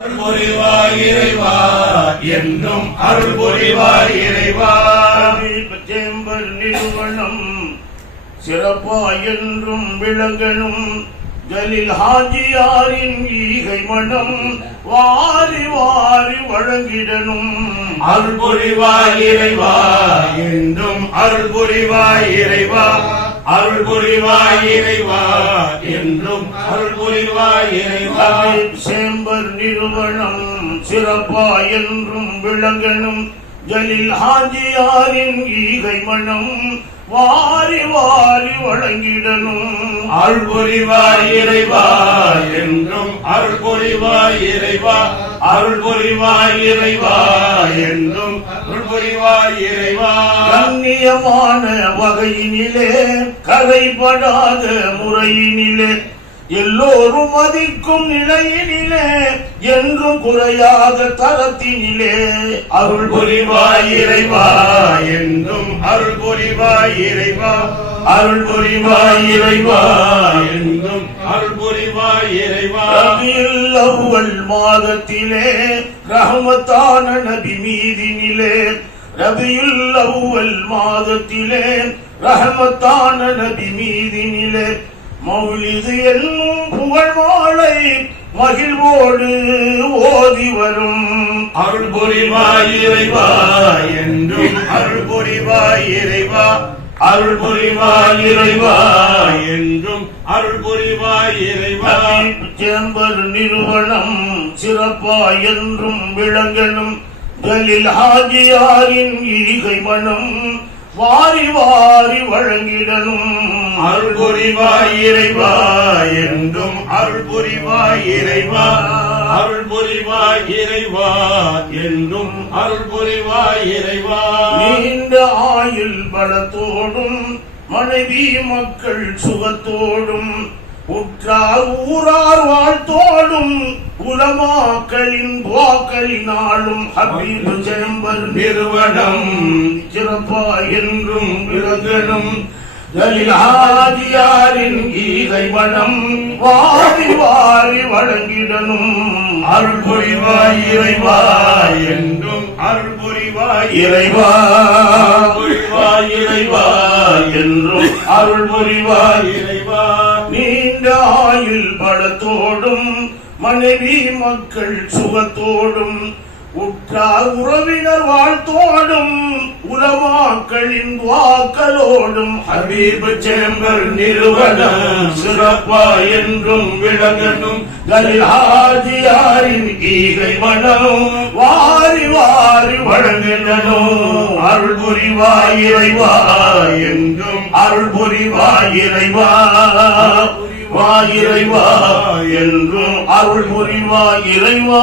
புரிவாய் இறைவா என்னும் அருள் புரிவாய் இறைவா. சேம்பர் நிறுவனம் சிறப்பாய் என்றும் விளங்கணும் ஜலில் ஹாஜியாரின் ஈகை மனம் வாரி வாரி வழங்கிடணும். அருள் புரிவாய் இறைவா என்றும் அருள் புரிவாய் இறைவா. அருள் புரிவாய் இறைவா என்றும் அருள் புரிவாய் இறைவா. சேம்பர் நிறுவனம் சிறப்பாய் என்றும் விளங்கணும் ஜலில் ஹாஜியாரின் ஈகை மனம் வாரி வாரி வழங்கிடணும். அருள் புரிவாய் இறைவா என்றும் அருள் புரிவாய் இறைவா. அருள் புரிவாய் இறைவா என்றும் அருள் புரிவாய் இறைவா. கண்ணியமான வகையினிலே கரைபடாத முறையினிலே எல்லோரும் மதிக்கும் நிலையினிலே என்றும் குறையாத தரத்தினிலே அருள் புரிவாய் இறைவா என்றும் அருள் புரிவாய் இறைவா. அருள் புரிவாய் இறைவா என்றும் அருள் புரிவாய் இறைவா. ரபியுல் அவ்வல் மாதத்திலே ரஹ்மத்தான நபி மீதினிலே ரபியுல் அவ்வல் மாதத்திலே ரஹ்மத்தான நபி மீதினிலே மௌலிது என்னும் புகழ் மாலை மகிழ்வோடு ஓதி வரும். அருள் புரிவாய் இறைவா என்றும் அருள் புரிவாய் இறைவா. அருள் புரிவாய் இறைவா என்றும் அருள் புரிவாய் இறைவா. சேம்பர் நிறுவனம் சிறப்பாய் என்றும் விளங்கணும் ஜலில் ஹாஜியாரின் ஈகை மனம் வாரி வாரி வழங்கிடணும். அருள் புரிவாய் இறைவா என்றும் அருள் புரிவாய் இறைவா. அருள் புரிவாய் இறைவா என்றும் அருள் புரிவாய் இறைவா. நீண்ட ஆயுள் பலத்தோடும் மனைவி மக்கள் சுகத்தோடும் உற்றார் ஊரார் வாழ்த்தோடும் உலமாக்களின் வாக்களினாலும் ஹபீபு சேம்பர் நிறுவனம் சிறப்பாய் என்றும் விளங்கணும் ஜலில் ஹாஜியாரின் ஈகை மனம் வாரி வாரி வழங்கிடணும். அருள் புரிவாய் இறைவா என்றும் அருள் புரிவாய் இறைவா புரிவாய் இறைவா என்றும் அருள் புரிவாய் இறைவா. நீண்ட ஆயுள் பலத்தோடும் மனைவி மக்கள் சுகத்தோடும் உற்றார் உறவினர் வாழ்த்தோடும் உலமாக்களின் வாக்களோடும் ஹபீபு சேம்பர் நிறுவனம் சிறப்பாய் என்றும் விளங்கணும் ஜலில் ஹாஜியாரின் ஈகை மனம் வாரி வாரி வழங்கிடணும். அருள் புரிவாய் இறைவா என்றும் அருள் புரிவாய் இறைவா இறைவா என்றும் அருள் புரிவாய் இறைவா.